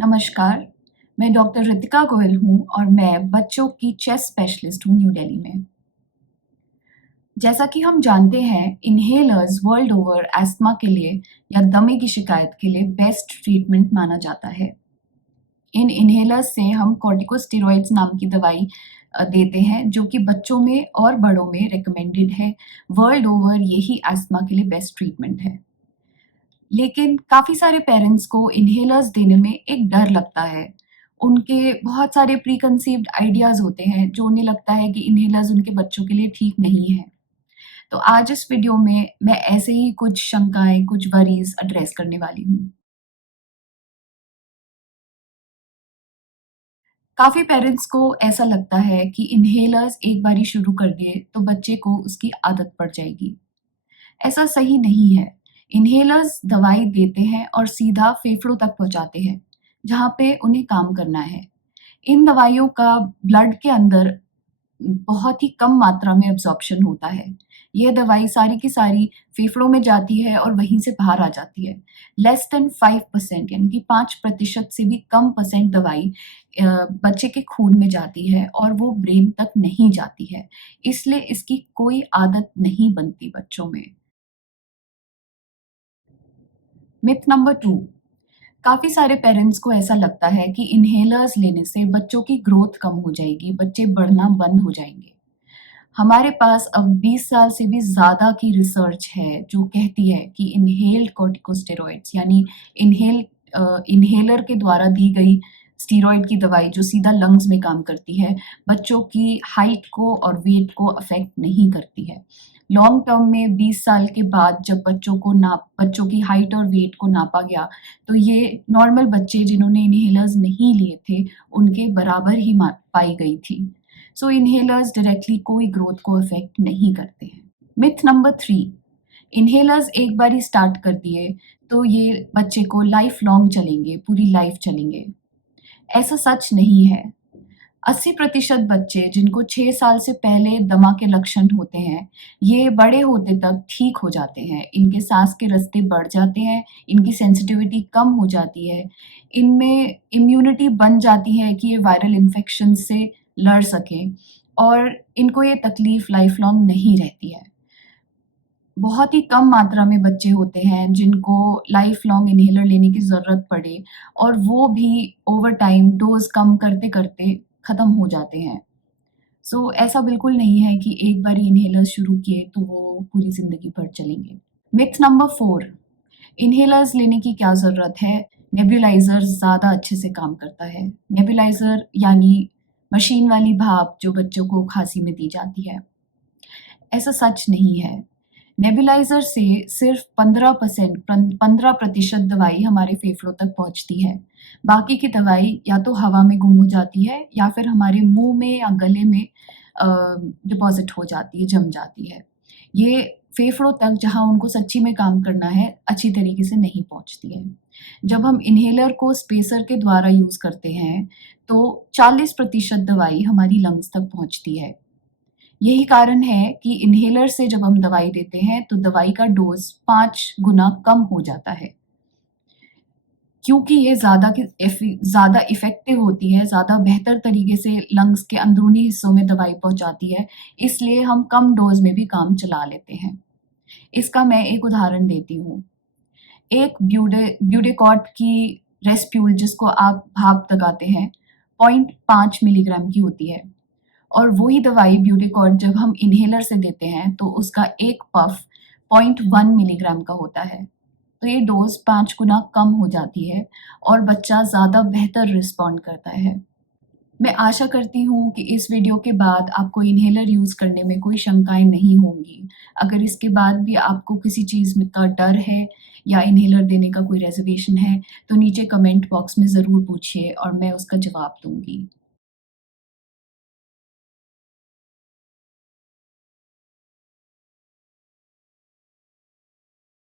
नमस्कार, मैं डॉक्टर रितिका गोयल हूँ और मैं बच्चों की चेस्ट स्पेशलिस्ट हूँ न्यू दिल्ली में। जैसा कि हम जानते हैं, इन्हेलर्स वर्ल्ड ओवर अस्थमा के लिए या दमे की शिकायत के लिए बेस्ट ट्रीटमेंट माना जाता है। इन इन्हेलर्स से हम कॉर्टिकोस्टेरॉइड्स नाम की दवाई देते हैं जो कि बच्चों में और बड़ों में रिकमेंडेड है। वर्ल्ड ओवर यही अस्थमा के लिए बेस्ट ट्रीटमेंट है। लेकिन काफ़ी सारे पेरेंट्स को इन्हेलर्स देने में एक डर लगता है। उनके बहुत सारे प्री कंसीव्ड आइडियाज़ होते हैं जो उन्हें लगता है कि इन्हेलर्स उनके बच्चों के लिए ठीक नहीं है। तो आज इस वीडियो में मैं ऐसे ही कुछ शंकाएँ, कुछ वरीज़ एड्रेस करने वाली हूँ। काफ़ी पेरेंट्स को ऐसा लगता है कि इन्हेलर्स एक बारी शुरू कर दिए तो बच्चे को उसकी आदत पड़ जाएगी। ऐसा सही नहीं है। इन्हेलर्स दवाई देते हैं और सीधा फेफड़ों तक पहुँचाते हैं, जहाँ पे उन्हें काम करना है। इन दवाइयों का ब्लड के अंदर बहुत ही कम मात्रा में एब्ज़ॉर्प्शन होता है। ये दवाई सारी की सारी फेफड़ों में जाती है और वहीं से बाहर आ जाती है। लेस देन 5% यानी कि 5% से भी कम परसेंट दवाई बच्चे के खून में जाती है और वो ब्रेन तक नहीं जाती है। इसलिए इसकी कोई आदत नहीं बनती बच्चों में। मिथ नंबर 2, काफ़ी सारे पेरेंट्स को ऐसा लगता है कि इन्हेलर्स लेने से बच्चों की ग्रोथ कम हो जाएगी, बच्चे बढ़ना बंद हो जाएंगे। हमारे पास अब 20 साल से भी ज़्यादा की रिसर्च है जो कहती है कि इन्हेल्ड कॉर्टिकोस्टेरॉइड्स यानी इन्हेलर के द्वारा दी गई स्टीरॉयड की दवाई जो सीधा लंग्स में काम करती है, बच्चों की हाइट को और वेट को अफेक्ट नहीं करती है। लॉन्ग टर्म में 20 साल के बाद जब बच्चों की हाइट और वेट को नापा गया, तो ये नॉर्मल बच्चे जिन्होंने इन्हेलर्स नहीं लिए थे, उनके बराबर ही पाई गई थी। सो इन्हेलर्स डायरेक्टली कोई ग्रोथ को अफेक्ट नहीं करते हैं। मिथ नंबर 3, इन्हेलर्स एक बार ही स्टार्ट कर दिए तो ये बच्चे को लाइफ लॉन्ग चलेंगे, पूरी लाइफ चलेंगे। ऐसा सच नहीं है। 80% बच्चे जिनको 6 साल से पहले दमा के लक्षण होते हैं, ये बड़े होते तक ठीक हो जाते हैं। इनके सांस के रास्ते बढ़ जाते हैं, इनकी सेंसिटिविटी कम हो जाती है, इनमें इम्यूनिटी बन जाती है कि ये वायरल इन्फेक्शन से लड़ सकें और इनको ये तकलीफ लाइफ लॉन्ग नहीं रहती है। बहुत ही कम मात्रा में बच्चे होते हैं जिनको लाइफ लॉन्ग इन्हेलर लेने की ज़रूरत पड़े और वो भी ओवर टाइम डोज़ कम करते-करते ख़त्म हो जाते हैं। सो ऐसा बिल्कुल नहीं है कि एक बार इन्हेलर्स शुरू किए तो वो पूरी ज़िंदगी भर चलेंगे। मिथ नंबर 4, इन्हेलर्स लेने की क्या ज़रूरत है? नेबुलाइज़र ज़्यादा अच्छे से काम करता है। नेबुलाइज़र यानी मशीन वाली भाप जो बच्चों को खाँसी में दी जाती है। ऐसा सच नहीं है। नेबुलाइज़र से सिर्फ 15% दवाई हमारे फेफड़ों तक पहुँचती है। बाकी की दवाई या तो हवा में गुम हो जाती है या फिर हमारे मुँह में या गले में डिपॉज़िट हो जाती है, जम जाती है। ये फेफड़ों तक जहाँ उनको सच्ची में काम करना है, अच्छी तरीके से नहीं पहुँचती है। जब हम इन्हेलर को स्पेसर के द्वारा यूज़ करते हैं, तो 40% दवाई हमारी लंग्स तक पहुँचती है। यही कारण है कि इन्हेलर से जब हम दवाई देते हैं तो दवाई का डोज़ 5 गुना कम हो जाता है। क्योंकि ये ज़्यादा इफ़ेक्टिव होती है, ज़्यादा बेहतर तरीके से लंग्स के अंदरूनी हिस्सों में दवाई पहुँचाती है, इसलिए हम कम डोज़ में भी काम चला लेते हैं। इसका मैं एक उदाहरण देती हूँ। एक ब्यूडेकॉट की रेस्प्यूल जिसको आप भाप लगाते हैं, 0.5 मिलीग्राम की होती है। और वही दवाई ब्यूटेकॉट जब हम इन्हेलर से देते हैं तो उसका एक पफ 0.1 मिलीग्राम का होता है। तो ये डोज़ 5 गुना कम हो जाती है और बच्चा ज़्यादा बेहतर रिस्पॉन्ड करता है। मैं आशा करती हूँ कि इस वीडियो के बाद आपको इन्हेलर यूज़ करने में कोई शंकाएँ नहीं होंगी। अगर इसके बाद भी आपको किसी चीज़ में का डर है या इन्हेलर देने का कोई रिज़र्वेशन है, तो नीचे कमेंट बॉक्स में ज़रूर पूछिए और मैं उसका जवाब दूँगी।